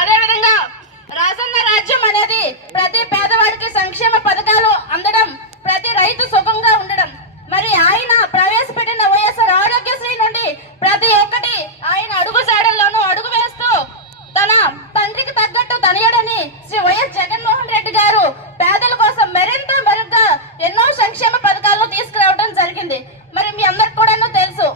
అదే విధంగా రాజన్న రాజ్యం అనేది ప్రతి పేదవాడికి సంక్షేమ పథకాలు అందడం, ప్రతి రైతు సుఖంగా ఉండడం. మరి ఆయన ప్రవేశపెట్టిన వైఎస్ఆర్ ఆరోగ్యశ్రీ నుండి ప్రతి ఒక్కటి ఆయన అడుగు జాడల్లోనూ అడుగు వేస్తూ తన తండ్రికి తగ్గట్టు తనయుడని శ్రీ వైఎస్ జగన్మోహన్ రెడ్డి గారు పేదల కోసం మరింత మెరుగ్గా ఎన్నో సంక్షేమ పథకాలను తీసుకురావడం జరిగింది. మరి మీ అందరికి కూడా తెలుసు,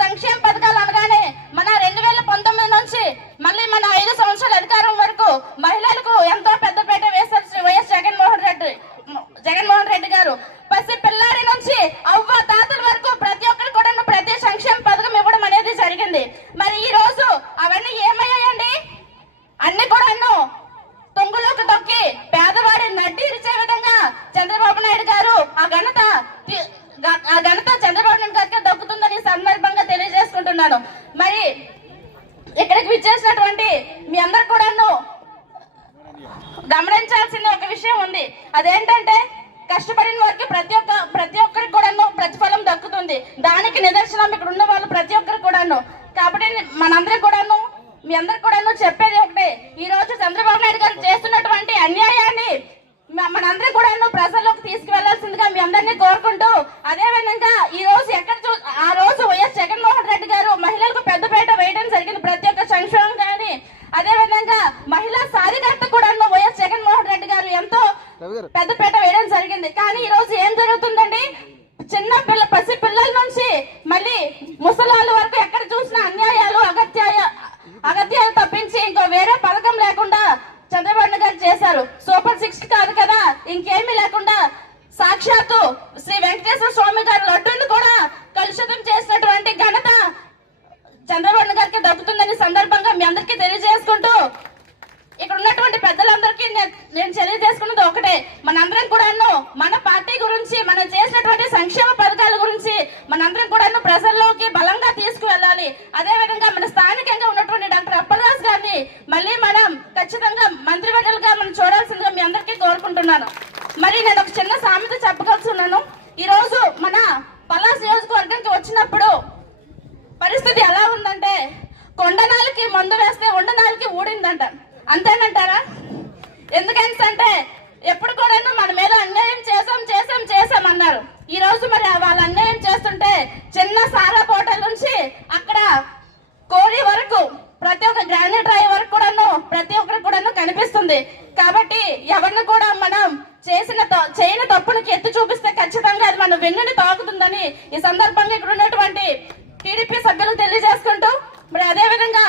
సంక్షేమ పథకాలు అనగానే మన 2019 నుంచి మళ్ళీ మన 5 సంవత్సరాల అధికారం వరకు మహిళలకు ఎంతో పెద్దపీట వేశారు శ్రీ వైఎస్ జగన్మోహన్ రెడ్డి గారు. పసి పిల్లాడి నుంచి అవ్వ తాతల వరకు ప్రతి ఒక్కరు కూడా ప్రతి సంక్షేమ పథకం ఇవ్వడం అనేది జరిగింది. మరి ఈ రోజు అవన్నీ ఏమయ్యాయండి? అన్ని కూడా తొంగులోకి తొక్కి పేదవాడి నడ్డి ఇచ్చే విధంగా చంద్రబాబు నాయుడు గారు ఆ ఘనత చంద్రబాబు నాయుడు గారికి దక్కుతుందని సందర్భంగా తెలియజేసుకుంటున్నాను. మరి ఇక్కడికి విచ్చేసినటువంటి మీ అందరు కూడా గమనించాల్సిన ఒక విషయం ఉంది. అదేంటంటే కష్టపడిన వారికి ప్రతి ఒక్కరికి కూడా ప్రతిఫలం దక్కుతుంది. దానికి నిదర్శనం ఇక్కడ ఉన్న వాళ్ళు ప్రతి ఒక్కరు కూడాను. కాబట్టి మనందరం కూడాను, మీ అందరికి కూడా చెప్పేది ఒకటే, ఈ రోజు చంద్రబాబు నాయుడు గారు చేస్తున్నటువంటి అన్యాయాన్ని మనందరం కూడా ప్రజల్లోకి తీసుకువెళ్లాల్సిందిగా మీ అందరినీ కోరుకుంటూ, అదే విధంగా ఈ రోజు ఆ రోజు వైఎస్ జగన్మోహన్ రెడ్డి గారు మహిళలకు పెద్దపీట వేయడం జరిగింది ప్రతి ఒక్క సంక్షేమం కానీ. అదే విధంగా మహిళా సాధికారత కూడా వైఎస్ జగన్మోహన్ రెడ్డి గారు ఎంతో పెద్దపీట వేయడం జరిగింది. కానీ ఈ రోజు ఏం జరుగుతుందండి? పసి పిల్లల నుంచి మళ్ళీ ముసలాళ్ళ వరకు ఎక్కడ చూసినా అన్యాయాలు, అగత్యాలు తప్పించి ఇంకో వేరే పథకం లేకుండా చంద్రబాబు గారు చేశారు. సూపర్ 6 కాదు కదా, ఇంకేమీ లేకుండా సాక్షాత్తు శ్రీ వెంకటేశ్వర స్వామి గారు లడ్డూని కూడా కలుషితం చేసినటువంటి ఘనత చంద్రబాబు గారికి దక్కుతుందని సందర్భంగా మీ అందరికీ తెలియజేసుకుంటూ, ఇక్కడ ఉన్నటువంటి పెద్దలందరికీ నేను తెలియజేసుకున్నది ఒకటే, మనందరం కూడా మన పార్టీ గురించి, మనం చేసినటువంటి సంక్షేమ పథకాల గురించి మనందరం కూడా ప్రజల్లోకి బలంగా తీసుకువెళ్ళాలి. అదే విధంగా మన స్థానికంగా ఉన్నటువంటి డాక్టర్ అప్పలరాజు గారిని మళ్ళీ మనం ఖచ్చితంగా మంత్రివర్యులుగా మనం చూడాల్సిందిగా మీ అందరికీ కోరుకుంటున్నాను. మరి నేను ఒక చిన్న సామెత చెప్పగలుగుతున్నాను. ఈ రోజు మన పలాస్ నియోజకవర్గానికి వచ్చినప్పుడు పరిస్థితి ఎలా ఉందంటే, కొండనాలకి మందు వేస్తే ఉండనాలకి ఊడిందంట. అంతేనంటారా? ఎందుకంటే ఎప్పుడు కూడా మన మీద అన్యాయం చేసాం అన్నారు. ఈ రోజు మరి వాళ్ళు అన్యాయం చేస్తుంటే చిన్న సారా హోటల్ నుంచి అక్కడ కోరి వరకు ప్రతి ఒక్క గ్రానైట్ రాయి వరకు కూడా ప్రతి ఒక్కరికి కూడా కనిపిస్తుంది. కాబట్టి ఎవరిని కూడా మనం చేయని తప్పునికి ఎత్తి చూపిస్తే ఖచ్చితంగా అది మన వెన్నుని తాకుతుందని ఈ సందర్భంగా ఇక్కడ ఉన్నటువంటి టీడీపీ సభ్యులు తెలియజేసుకుంటూ, మరి అదే విధంగా